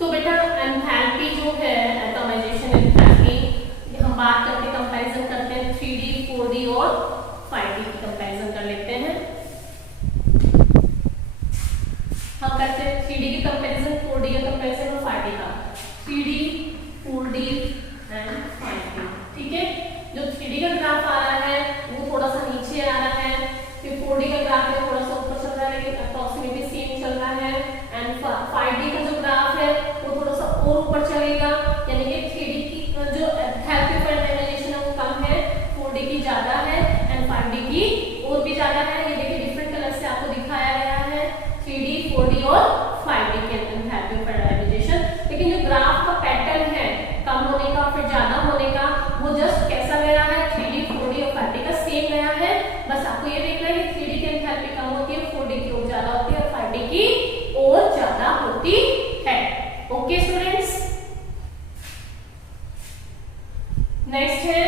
तो बेटा एंथैल्पी जो है, एटमाइजेशन एंथैल्पी, हम बात करके कंपैरिजन करते हैं 3D 4D और 5D की कंपैरिजन कर लेते हैं। हम करते हैं 3D की कंपैरिजन, 4D का कंपैरिजन और 5D का। 3D 4D एंड 5D, ठीक है। जो 3D का ग्राफ आ रहा है वो थोड़ा सा नीचे आ रहा है, फिर 4D का ग्राफ है थोड़ा सा ऊपर चल रहा है, लेकिन अप्रॉक्सीमेटली सेम चल रहा है। एंड 5D का जो ग्राफ है वो थोड़ा सा और ऊपर चलेगा, यानी कि 3D की जो एंथैल्पी पर एटमाइजेशन है वो कम है, 4D की ज्यादा है एंड 5D की और भी ज्यादा है। ये देखिए डिफरेंट कलर से आपको दिखाया गया है 3D 4D और 5D के एंथैल्पी पर एटमाइजेशन। लेकिन जो ग्राफ का पैटर्न है कम होने का फिर ज्यादा होने का, वो जस्ट कैसा गया है 3D 4D और 5D का सेम गया है। बस आपको ये देखना है कि 3D की एंथैल्पी कम होती है, 4D की और ज्यादा होती है और 5D की और ज्यादा होती है। ओके स्टूडेंट्स, नेक्स्ट है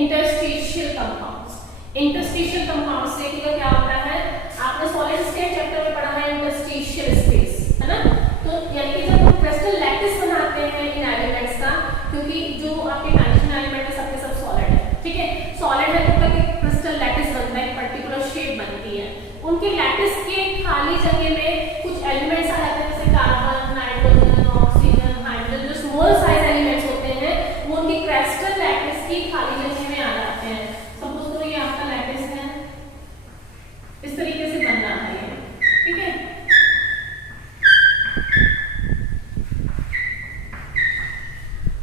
इंटरस्टिशियल कंपाउंड्स। इंटरस्टिशियल कंपाउंड्स देखिएगा क्या होता है, आपने सॉलिड स्टेट चैप्टर में पढ़ा है इंटरस्टिशियल स्पेस, है ना। तो यानी कि जब हम क्रिस्टल लैटिस बनाते हैं इन एलिमेंट्स का, क्योंकि जो आपके ट्रांजिशन एलिमेंट है सबके सब सॉलिड है, ठीक है। सॉलिड है तो एक क्रिस्टल लैटिस बनता है, एक पर्टिकुलर शेप बनती है। उनके लैटिस के खाली जगह में कुछ एलिमेंट्स आ जाते हैं, जैसे कार्बन, नाइट्रोजन, ऑक्सीजन, हाइड्रोजन, जो स्मॉल साइज एलिमेंट्स होते हैं वो उनकी क्रिस्टल लैटिस की खाली जगह में आ जाते हैं। सपोज करो ये आपका लैटिस है, इस तरीके से बनना है ये, ठीक है।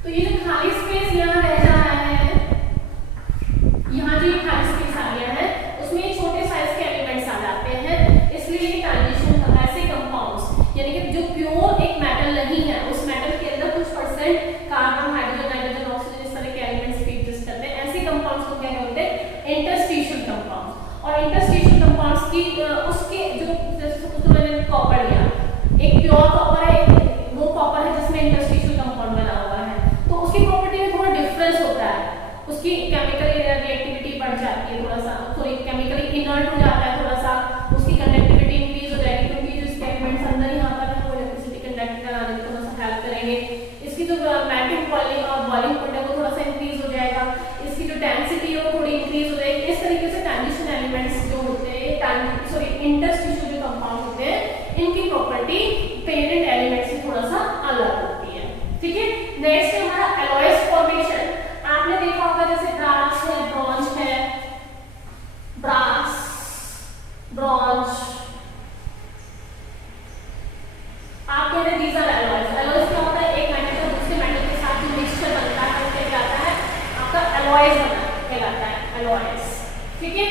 तो ये जो खाली स्पेस यहाँ रह जा रहा है, यहाँ जो खाली स्पेस आ गया है उसमें छोटे साइज के एलिमेंट्स आ जाते हैं, इसलिए ये ट्रांजिशन ऐसे कंपाउंड्स, यानी कि जो प्योर एक मेटल नहीं है, उस मेटल के अंदर कुछ percent carbon, hydrogen, nitrogen, oxygen इस तरह के एलिमेंट्स भी एग्जिस्ट करते हैं, ऐसे कंपाउंड्स को क्या कहते हैं इंटरस्टिशियल कंपाउंड्स। और इंटरस्टिशियल कंपाउंड्स की उसके जो जैसे मैंने कॉपर लिया, एक प्योर कॉपर है, वो कॉपर है जिसमें इंटरस्टिशियल कंपाउंड बना हुआ है, तो उसकी प्रॉपर्टी में थोड़ा डिफरेंस होता है, उसकी केमिकल रिएक्टिविटी बढ़ जाती है, थोड़ा सा थोड़ी केमिकली इनर्ट हो जाता है, थोड़ा सा उसकी कंडक्टिविटी इंक्रीज हो जाएगी, क्योंकि जो इसके एलिमेंट्स अंदर यहाँ पर है वो इलेक्ट्रिसिटी कंडक्ट कराने में थोड़ा सा हेल्प करेंगे। इसकी जो मेल्टिंग बॉइलिंग और बॉइलिंग पॉइंट है वो थोड़ा सा इंक्रीज हो जाएगा, इसकी जो डेंसिटी है वो थोड़ी इंक्रीज हो जाएगी। इस तरीके से ट्रांजिशन एलिमेंट्स जो होते हैं, इंटरस्टिशियल जो कंपाउंड होते हैं, इनकी प्रॉपर्टी पेरेंट एलिमेंट से थोड़ा सा अलग होती है, ठीक है। नेक्स्ट है हमारा एलॉयस फॉर्मेशन। आपने देखा होगा जैसे ब्रास है, ब्रॉन्ज है, ब्रास, ब्रॉन्ज, आप कहते हैं दीज आर एलॉयस। एलॉयस क्या होता है, एक मेटल का दूसरे मेटल के साथ जो मिक्सचर बनता है वो क्या कहलाता है, आपका एलॉयस कहलाता है, एलॉयस, ठीक है।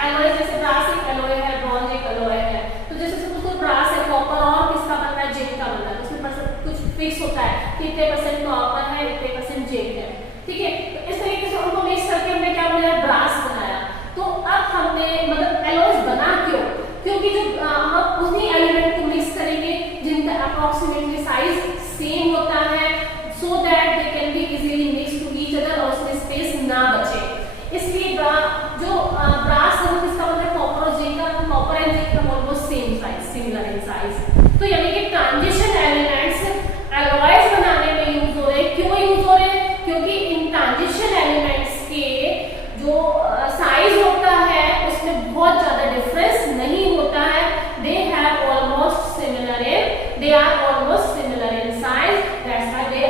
एलॉयस जैसे ब्रास एक एलॉय है, ब्रॉन्ज एक एलॉय है, तो जैसे सपोज ब्रास है, कॉपर और किसका बनता है, जिंक का बनता है, उसमें कुछ फिक्स होता है कि इतने परसेंट कॉपर है, इतने परसेंट जिंक है, ठीक है। तो इस तरीके से उनको मिक्स करके हमने क्या बनाया, ब्रास बनाया। तो अब हमने मतलब एलॉयस बना क्यों, क्योंकि जो हम उसी एलिमेंट को मिक्स करेंगे जिनका अप्रॉक्सीमेटली साइज सेम होता है, so that they can be easily mix to each other और उसमें स्पेस ना बचे। इसलिए जो ब्रास है वो किसका बनता है, कॉपर और जिंक का। कॉपर एंड जिंक का almost same size, similar in size. तो यानी कि ट्रांजिशन एलिमेंट्स एलॉयस बनाने में यूज हो रहे हैं। क्यों यूज हो रहे हैं, क्योंकि इन ट्रांजिशन एलिमेंट्स के जो साइज होता है उसमें बहुत ज्यादा डिफरेंस नहीं होता है, they have almost similar in, they are almost similar in size, that's why they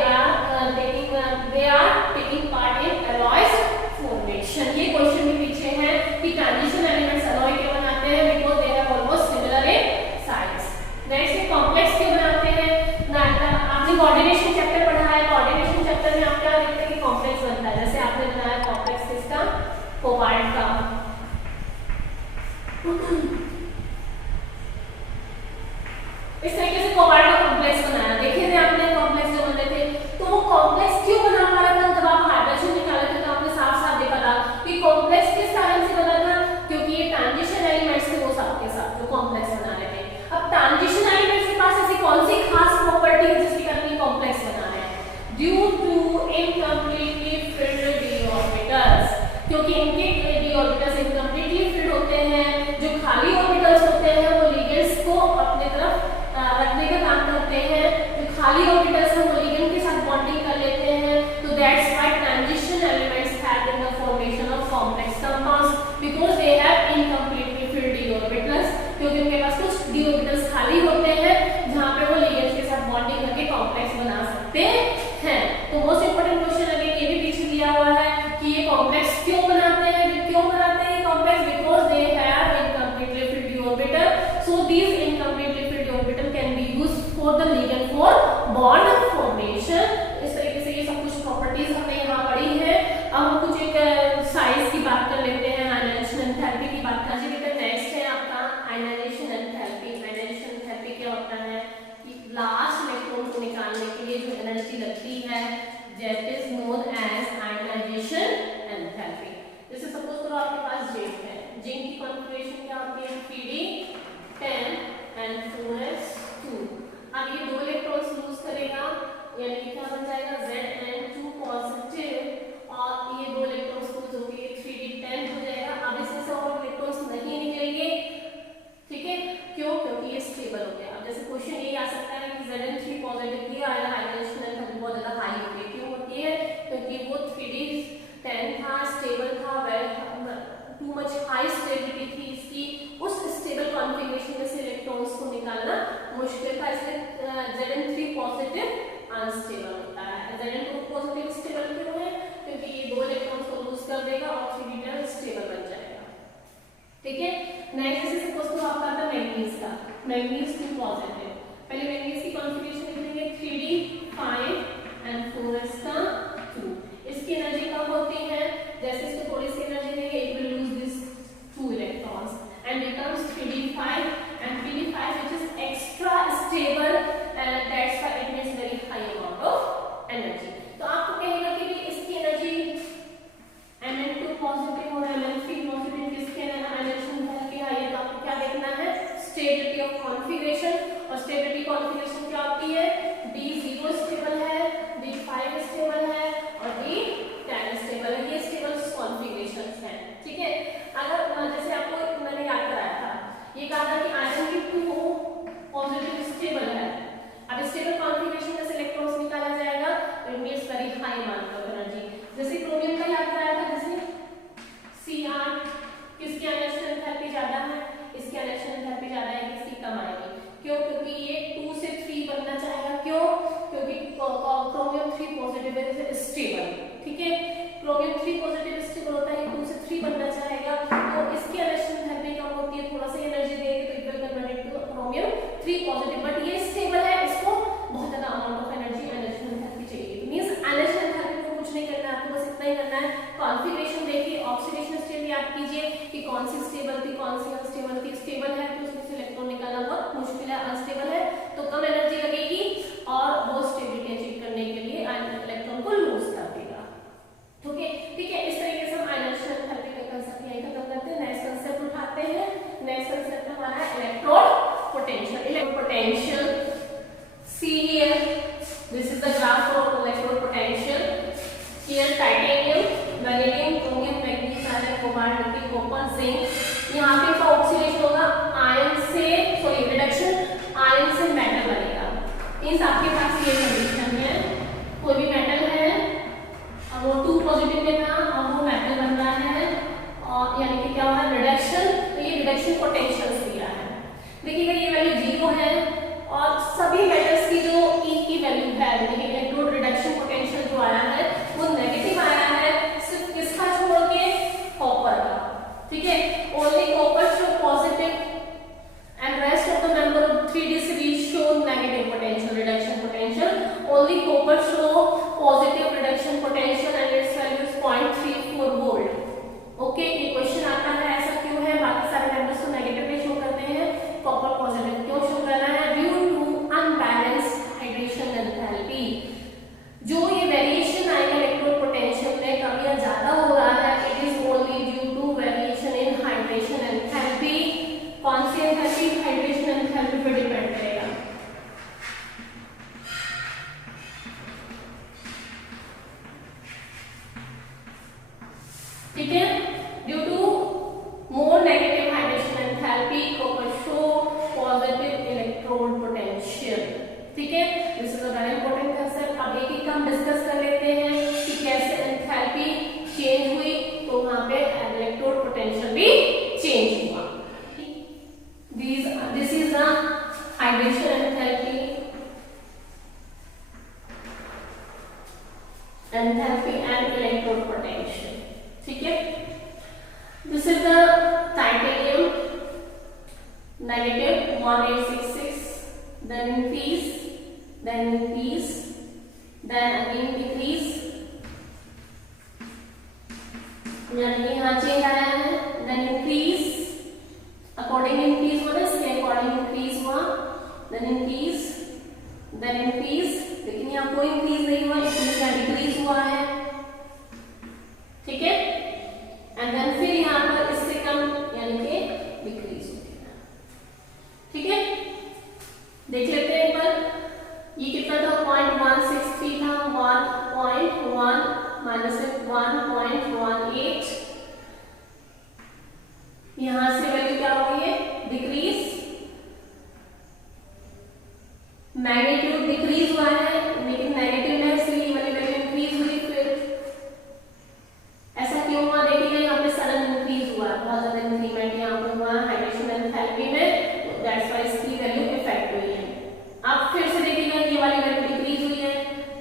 are taking part in alloys formation। ये क्वेश्चन भी पीछे है कि ट्रांजिशन एलिमेंट्स अलॉय क्यों बनाते हैं, because they have almost similar in size। Next complex क्यों बनाते हैं, आपने कोऑर्डिनेशन चैप्टर पढ़ा है, कोऑर्डिनेशन चैप्टर में आप क्या देखते हैं कि कॉम्प्लेक्स बनता है, जैसे आपने बनाया कॉम्प्लेक्स किसका, कोबाल्ट का। इस तरीके से कोबाल्ट का कॉम्प्लेक्स बनाया, देखे थे आपने कॉम्प्लेक्स जो बन रहे थे। तो वो कॉम्प्लेक्स क्यों बना पा रहा था, जब आप हाइड्रोजन निकाले थे तो आपने साफ साफ देखा था कि कॉम्प्लेक्स किस कारण से बना था, क्योंकि ये ट्रांजिशन एलिमेंट्स थे वो सबके साथ जो कॉम्प्लेक्स बना रहे थे। अब ट्रांजिशन एलिमेंट्स के पास ऐसी कौन सी खास प्रॉपर्टी है जिसके कारण कॉम्प्लेक्स बना रहे हैं, due to incompletely filled d orbitals, क्योंकि इनके d ऑर्बिटल्स इनकम्प्लीटली फिल्ड होते हैं। जो खाली ऑर्बिटल्स होते हैं वो लिगेंड्स को अपने तरफ रखने का काम करते हैं, जो खाली orbital for the ligand for bond formation. इस तरीके से ये सब कुछ प्रॉपर्टीज हमें यहाँ पढ़ी है। अब हम कुछ एक साइज की बात कर लेते हैं, आयनाइजेशन एंथैल्पी की बात कर लेते हैं। नेक्स्ट है आपका आयनाइजेशन एंथैल्पी। आयनाइजेशन एंथैल्पी क्या होता है कि लास्ट इलेक्ट्रॉन को निकालने के लिए जो एनर्जी लगती है that is known as ionization enthalpy. जैसे सपोज करो आपके पास जिंक है, जिंक की कॉन्फ़िगरेशन क्या होती है 3d10 and 4s2। अब ये दो इलेक्ट्रॉन्स लूज करेगा, यानी कि क्या बन जाएगा Zn2 पॉजिटिव, और ये दो इलेक्ट्रॉन्स लूज होके 3d10 हो जाएगा। अब इसमें से और इलेक्ट्रॉन्स नहीं निकलेंगे, ठीक है, क्यों? क्योंकि ये स्टेबल हो गया। अब जैसे क्वेश्चन यही आ सकता है कि Zn3 पॉजिटिव की आयनाइजेशन एंथैल्पी बहुत ज्यादा हाई होती है। क्यों होती है? क्योंकि वो 3d10 था, स्टेबल था, टू मच हाई स्टेबिलिटी थी इसकी, उस स्टेबल कॉन्फ़िगरेशन में से इलेक्ट्रॉन्स को निकालना मुश्किल था, इसलिए Zn3 पॉजिटिव अनस्टेबल होता है। Zn2 पॉजिटिव स्टेबल क्यों है? क्योंकि ये दो इलेक्ट्रॉन्स को लूज कर देगा और 3d10 स्टेबल बन जाएगा, ठीक है। नेक्स्ट जैसे सपोज करो आपका आता है मैंगनीज का, मैंगनीज 2 पॉजिटिव। पहले मैंगनीज की कॉन्फ़िगरेशन लिखेंगे 3d5 and 4s2। इसकी एनर्जी कम होती है, जैसे इसको थोड़ी सी एनर्जी देंगे it will lose this 2 electrons and becomes 3d5 and 3d5 which is extra stable and that's why it has very high amount of energy। तो आपको कहेगा कि भी इसकी एनर्जी Mn2 पॉजिटिव और Mn3 पॉजिटिव किसके आयनाइजेशन एंथैल्पी हाई है, तो आपको क्या देखना है स्टेबिलिटी ऑफ कॉन्फ़िगरेशन। और स्टेबिलिटी कॉन्फ़िगरेशन क्या होती है D0 स्टेबल है, D5 स्टेबल है और D10 स्टेबल है। ये स्टेबल कॉन्फ़िगरेशंस हैं, ठीक है। अगर जैसे आपको मैंने याद कराया था, ये कहा था कि आयरन की 2 पॉजिटिव स्टेबल है। अब स्टेबल कॉन्फ़िगरेशन में से इलेक्ट्रॉन्स निकाला जाएगा, तो it means very high amount of energy. जैसे क्रोमियम का याद कराया था, जैसे Cr किसकी आयनाइजेशन एंथैल्पी ज्यादा है, इसकी आयनाइजेशन एंथैल्पी ज्यादा है, इसकी कम आएगी। क्यों? क्योंकि ये 2 से 3 बनना चाहेगा। क्यों? क्योंकि क्रोमियम 3 पॉजिटिव है स्टेबल, ठीक है। क्रोमियम 3 पॉजिटिव स्टेबल होता है, 2 से 3 बनना चाहेगा, तो इसकी आयनाइजेशन एंथैल्पी कम होती है। थोड़ा सा एनर्जी देंगे तो it will convert to chromium 3 positive, but ये स्टेबल है, इसको बहुत ज्यादा amount of energy ionization enthalpy चाहिए। तो मींस आयनाइजेशन एंथैल्पी को कुछ नहीं करना है, आपको बस इतना ही करना है कॉन्फ़िगरेशन देखिए, ऑक्सीडेशन स्टेट याद कीजिए कि कौन सी स्टेबल थी, कौन सी अनस्टेबल थी। स्टेबल है तो उसमें से इलेक्ट्रॉन निकालना बहुत मुश्किल है, अनस्टेबल है तो कम एनर्जी लगेगी और वो स्टेबिलिटी अचीव करने के लिए इलेक्ट्रॉन को लूज कर देगा, ठीक है। इस तरीके से हम आयनाइजेशन एंथैल्पी का कंसेप्ट यही खत्म करते हैं। नेक्स्ट कंसेप्ट उठाते हैं। नेक्स्ट कंसेप्ट हमारा है electrode potential. Electrode potential see here, this is the graph for electrode potential. Here titanium, vanadium, chromium, manganese, iron, cobalt, nickel, copper, zinc. यहाँ पे इसका ऑक्सीडेशन होगा आयन से, सॉरी रिडक्शन आयन से मेटल बनेगा। Means आपके पास ये कंडीशन है, कोई भी मेटल है, अब वो 2 पॉजिटिव में था, अब वो मेटल बन रहा है, और यानी कि क्या हो रहा है रिडक्शन। तो ये रिडक्शन पोटेंशियल्स दिया है, देखिएगा ये वैल्यू 0 है और सभी मेटल्स की जो E की वैल्यू है, देखिए इलेक्ट्रोड रिडक्शन पोटेंशियल जो आया है वो नेगेटिव आया है, सिर्फ किसका छोड़ के कॉपर का, ठीक है। Only copper show positive and rest of the member of 3d series show negative potential reduction potential. Only copper show positive reduction potential and its value is 0.34 volt. Okay, ये क्वेश्चन आता है ऐसा क्यों है, बाकी सारे मेंबर्स तो negative में शो करते हैं, कॉपर पॉजिटिव क्यों शो कर रहा है? Due to unbalanced hydration enthalpy. जो ये वेरिएशन आएगा इलेक्ट्रोड पोटेंशियल में कम या ज्यादा हो रहा है, it is only due to variation in hydration enthalpy. कौन सी एंथैल्पी? हाइड्रेशन एंथैल्पी पर डिपेंड करेगा। ठीक है, due to then increase, then again decrease, यानी कि यहाँ चेंज आया है, then increase, according increase हुआ ना, इसके according increase हुआ, then increase, then increase, लेकिन यहाँ कोई increase नहीं हुआ, इसमें क्या decrease हुआ है, ठीक है, and then फिर यहाँ पर इससे कम यानी कि decrease हो गया, ठीक है, देख लेते हैं एक बार, ये कितना था 0.163 था, 1.1 माइनस 1.18, यहां से वैल्यू क्या हो गई है डिक्रीज, मैग्नीट्यूड डिक्रीज हुआ है लेकिन नेगेटिव है इसलिए ये वाली वैल्यू इंक्रीज हुई, फिर ऐसा क्यों हुआ देखिएगा, यहाँ पे सडन इंक्रीज हुआ, बहुत ज्यादा इंक्रीमेंट यहाँ पे हुआ हाइड्रेशन एंथैल्पी में, दैट्स व्हाई इसकी वैल्यू इफेक्ट हुई है। अब फिर से देखिएगा ये वाली वैल्यू डिक्रीज हुई है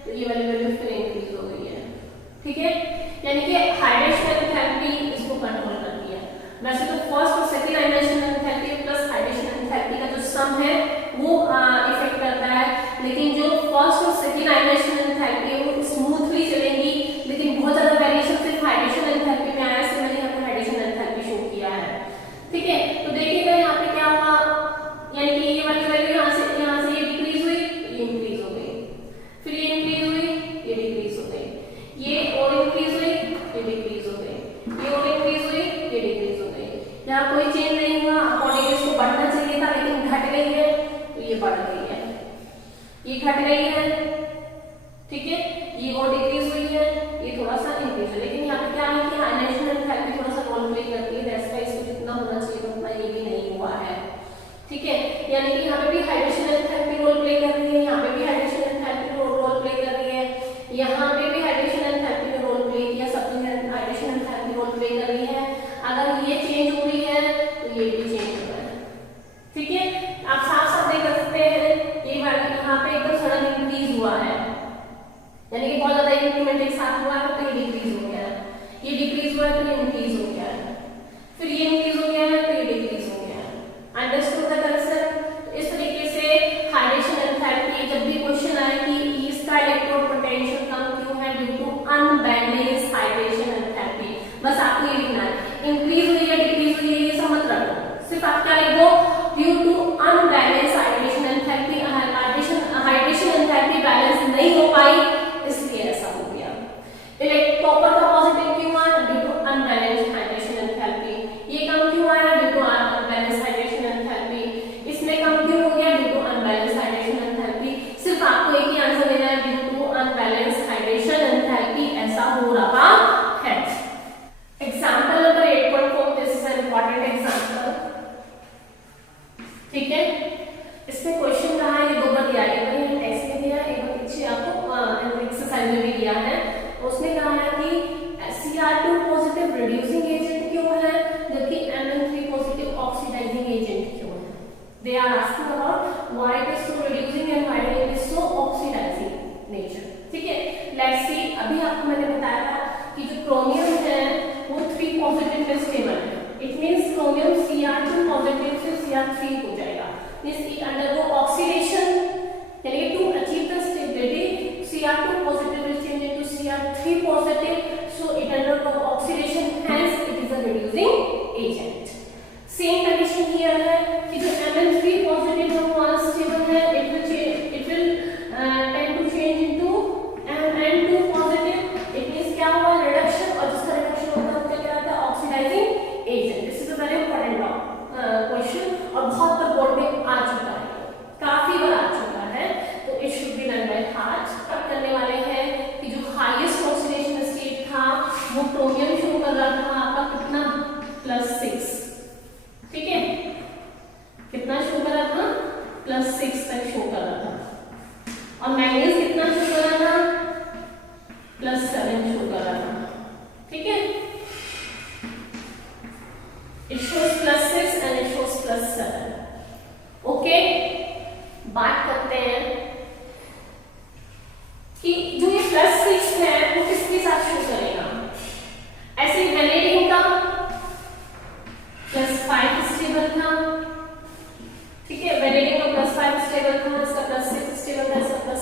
तो ये वाली वैल्यू फिर इंक्रीज हो गई है, ठीक है, यानी कि हाइड्रेशन एंथैल्पी इसको कंट्रोल करती है। वैसे तो फर्स्ट और second hydration enthalpy plus hydration enthalpy का जो सम है वो इफेक्ट करता है, लेकिन जो फर्स्ट और सेकंड हाइड्रेशन एंथैल्पी है वो स्मूथली चलेंगी, लेकिन बहुत ज्यादा वेरिएशन सिर्फ हाइड्रेशन एंथैल्पी में आया, इसलिए मैंने यहाँ पे हाइड्रेशन एंथैल्पी शो किया है, ठीक है। तो देखिएगा यहाँ पे क्या हुआ, यानी कि ये वाली वैल्यू यहाँ से ये डिक्रीज हुई, ये इंक्रीज हो गई, फिर ये इंक्रीज हुई, ये डिक्रीज हो गई, ये और इंक्रीज हुई, ये डिक्रीज हो गई, ये और इंक्रीज हुई, ये डिक्रीज हो गई, यहाँ कोई चेंज नहीं हुआ, अकॉर्डिंग इसको बढ़ना चाहिए था लेकिन घट गई है तो ये बढ़ गई है, ये घट गई है, ठीक है, ये और डिक्रीज हुई है, ये थोड़ा सा इंक्रीज है, लेकिन यहाँ पे क्या है कि हाइड्रेशन एंथैल्पी थोड़ा सा रोल प्ले करती है, दैट्स व्हाई इसको जितना होना चाहिए उतना ये भी नहीं हुआ है, ठीक है, यानी कि यहाँ पे भी हाइड्रेशन एंथैल्पी रोल प्ले कर रही है, यहाँ पे भी हाइड्रेशन एंथैल्पी रोल प्ले कर रही है, यहाँ पे भी हाइड्रेशन एंथैल्पी ने रोल प्ले किया, सब में हाइड्रेशन एंथैल्पी रोल प्ले कर रही है, अगर ये चेंज हो रही है तो ये भी चेंज हो रहा है, ठीक है, आप साफ साफ देख सकते हैं ये वाली यहाँ पे एकदम सडन इंक्रीज हुआ है, यानी कि बहुत ज्यादा इंक्रीमेंट एक साथ हुआ है तो ये डिक्रीज हो गया है, ये डिक्रीज हुआ है तो ये इंक्रीज हो गया है, फिर ये इंक्रीज हो गया है तो ये डिक्रीज हो गया है, अंडरस्टूड द कंसेप्ट। इस तरीके से हाइड्रेशन एंथैल्पी जब भी क्वेश्चन आए कि इसका इलेक्ट्रोड पोटेंशियल कम क्यों है due to unbalance hydration enthalpy, बस आपको ये लिखना है, इंक्रीज हुई है डिक्रीज हुई है ये सब मत रखो, सिर्फ आप क्या लिखो due to unbalance hydration enthalpy, hydration enthalpy balance नहीं हो पाई इसलिए ऐसा हो गया, कॉपर का पॉजिटिव क्यों आया due to unbalanced hydration enthalpy, ये कम क्यों आया due to unbalanced hydration enthalpy, इसमें कम क्यों हो गया due to unbalanced hydration enthalpy, सिर्फ आपको एक ही आंसर देना है due to unbalanced hydration enthalpy ऐसा हो रहा है। Example number 8.4, this is an important example, ठीक है, इसमें क्वेश्चन रहा है, ये दो बार दिया है, एक बार टेक्स्ट में दिया है, एक बार पीछे आपको एक्सरसाइज में भी दिया है, उसने कहा है कि Cr2 पॉजिटिव रिड्यूसिंग एजेंट क्यों है जबकि Mn3 पॉजिटिव ऑक्सीडाइजिंग एजेंट क्यों है, they are asking about why it is so reducing and why it is so oxidizing nature, ठीक है, लेट्स सी। अभी आपको मैंने बताया था कि जो क्रोमियम है वो 3 पॉजिटिव में स्टेबल है, it means chromium Cr2 positive से Cr3 हो जाएगा, मींस इट अंडरगो ऑक्सीडेशन, यानी to achieve the stability Cr2 positive will change into Cr3 positive, so it undergo oxidation, hence it is a reducing agent. Same condition here है कि जो Mn3 positive है वो unstable है, it will tend to change into Mn2 positive, it means क्या हुआ reduction, और जिसका reduction होता है वो क्या कहलाता है oxidizing agent. This is a very important question और बहुत बार बोर्ड में आ चुका है, काफी बार आ चुका है, तो it should be done by heart। अब करने वाले हैं कि जो हाईएस्ट ऑक्सीडेशन स्टेट था वो क्रोमियम शो कर रहा था आपका कितना +6, ठीक है, कितना शो कर रहा था +6 तक शो कर रहा था, और मैंगनीज कितना शो कर रहा था +7 शो कर रहा था, ठीक है, it shows +6 and it shows +7, okay. बात करते हैं कि जो ये +6 है वो किसके साथ शो करेगा, ऐसे वेनेडियम का +5 स्टेबल था, ठीक है, वेनेडियम का +5 स्टेबल था, इसका +6 स्टेबल था, इसका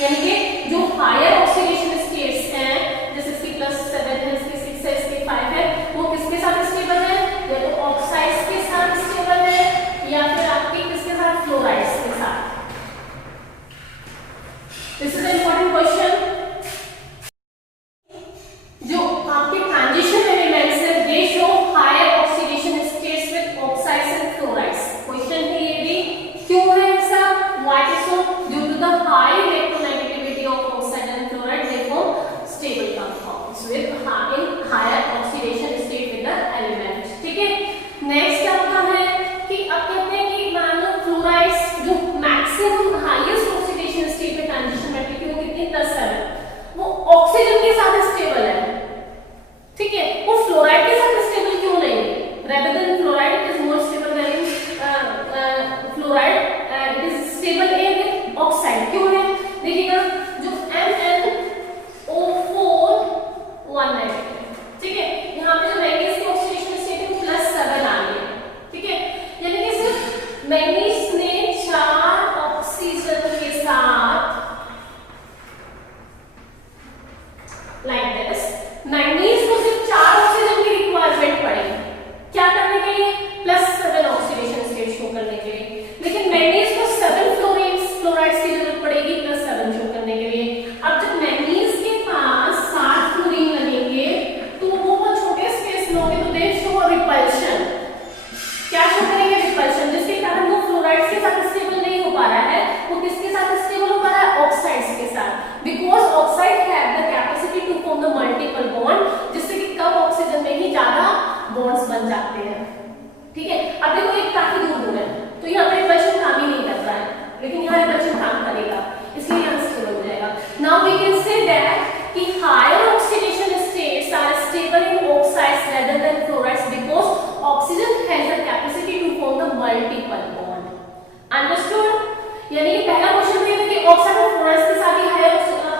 यानी कि जो हायर ऑक्सीडेशन स्टेट्स हैं, जैसे इसकी +7 है, इसकी 6 है, इसकी 5 है, वो किसके साथ स्टेबल है? या तो ऑक्साइड्स के साथ स्टेबल है या फिर आपके किसके साथ? फ्लोराइड्स के साथ। This is important question. जो आपके ट्रांजिशन एलिमेंट्स है they show higher oxidation states with oxides and fluorides. Question है ये भी, क्यों है ऐसा? What is so? Due to the high electronegativity of oxide and fluoride they form stable compounds with higher oxidation state with the element. ठीक है, next आपका है कि अब कहते हैं कि मान लो फ्लोराइड्स जो मैक्सिमम हाईएस्ट ऑक्सीडेशन स्टेट में ट्रांजिशन में कितनी? +7, वो ऑक्सीजन के साथ स्टेबल है। ठीक है, वो फ्लोराइड के साथ स्टेबल क्यों नहीं? rather than fluoride it is more stable than fluoride, it is stable with oxide। क्यों है? देखिएगा जो MnO4 नेगेटिव, ठीक है, यहाँ पे जो मैंगनीज की ऑक्सीडेशन स्टेट है +7 आ गई है। ठीक है, यानी कि सिर्फ मैंगनीज ने 4 ऑक्सीजन के साथ लाइक दिस, मैंगनीज को सिर्फ 4 ऑक्सीजन की रिक्वायरमेंट पड़ेगी क्या करने के लिए? +7 ऑक्सीडेशन स्टेट शो करने के लिए। लेकिन मैंगनीज को 7 फ्लोराइड्स की जरूरत पड़ेगी +7 शो करने के लिए। अब जब मैंगनीज के पास 7 फ्लोरीन लगेंगे तो वो बहुत छोटे स्पेस में होंगे, तो दे शो रिपल्शन। क्या शो करेंगे? रिपल्शन, जिसके कारण वो फ्लोराइड्स के साथ स्टेबल नहीं हो पा रहा है, वो किसके साथ स्टेबल हो पा रहा है? ऑक्साइड्स के साथ। Because oxide have the capacity to form the multiple bond, जिससे कि कम ऑक्सीजन में ही ज्यादा बॉन्ड्स बन जाते हैं। ठीक है, अब देखो एक काफी दूर है तो यहाँ पर रिपल्शन काम ही नहीं कर रहा है, लेकिन यहाँ रिपल्शन काम करेगा, इसलिए यहाँ स्टेबल हो जाएगा। Now we can say that कि higher oxidation states are stable in oxides rather than fluorides because oxygen has the capacity to form the multiple bond। Understood? यानी कि पहला क्वेश्चन ये था कि ऑक्साइड और फ्लोराइड्स के साथ ही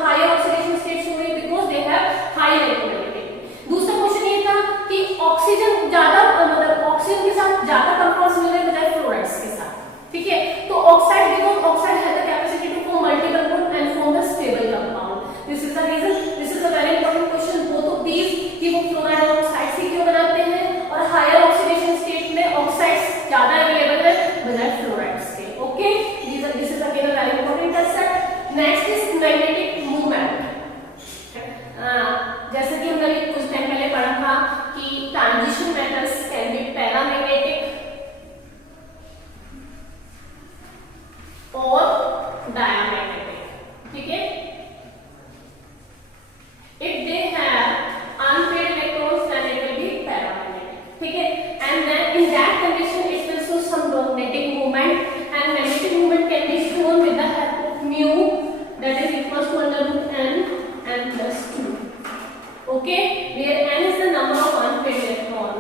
हायर ऑक्सीडेशन स्टेट्स होंगे because they have high electronegativity. दूसरा क्वेश्चन ये था कि ऑक्सीजन ज्यादा, मतलब ऑक्सीजन के साथ ज्यादा कंपाउंड्स मिल रहे बजाय फ्लोराइड्स के साथ। ठीक है, तो oxide, because oxide have the capacity to form multiple bond and form the stable compound. This is the reason, this is a very important question both of these, कि वो फ्लोराइड और ऑक्साइड से क्यों बनाते हैं, और हायर ऑक्सीडेशन स्टेट में oxides ज्यादा अवेलेबल है बजाय फ्लोराइड्स के। Okay, this is again a very important concept. Next is magnetic movement. जैसे कि हमने कुछ टाइम पहले पढ़ा था कि transition metals can be paramagnetic और डायमैग्नेटिक। ठीक है, if they have unpaired electrons then it will be paramagnetic। ठीक है, and then in that condition it will show some magnetic movement, and magnetic movement can be shown with the help of mu, that is equals to √n plus 2। okay, where n is the number of unpaired electron।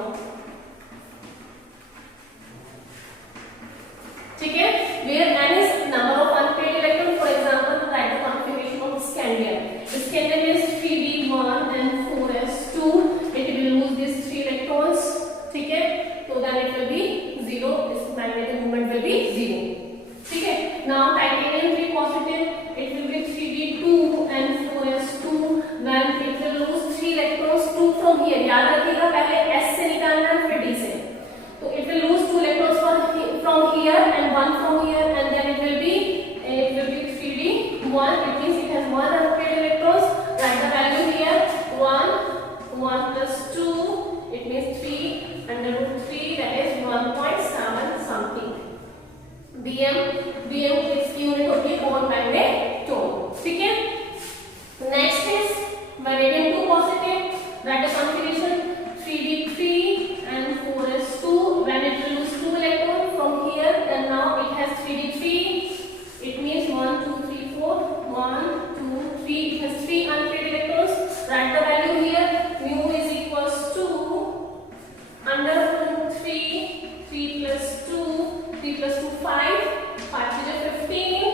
ठीक है, where n is number of unpaired electron। for example, write the configuration of scandium। scandium is 3d1 and 4s2, it will lose these 3 electrons। ठीक है, so then it will be 0, this magnetic moment will be 0। ठीक है, now titanium 3 positive, it will be 3d2 and 4s2, then it will lose 3 electrons, 2 from here। याद रखिएगा पहले s से निकालना है फिर d से, तो it will lose 2 electrons from here and 1 from here, and then it will be 3d1, it means it has 1 unpaired electrons। write the value here, 1 plus 2, it means 3 √3, that is 1.7 something। bm इसकी unit होती है bond magneton. ठीक है, next is vanadium 2 positive, write the configuration 3d3 and 4s2, when it will lose 2 electrons from here and now it has 3d3, it means 1 2 3 4, 1 2 3, it has 3 unpaired electrons। write the value here, mu is equals to √3, 3 plus 2, 3 plus 2 5, 5 to the 15,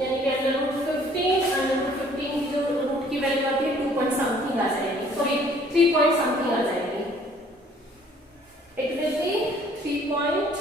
यानी कि √15, √15 की जो root की value आती है 2 point something आ जाएगी, sorry 3 point something आ जाएगी। It will be 3 point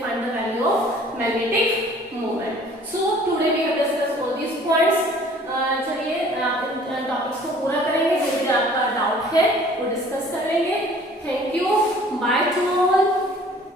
find the value of magnetic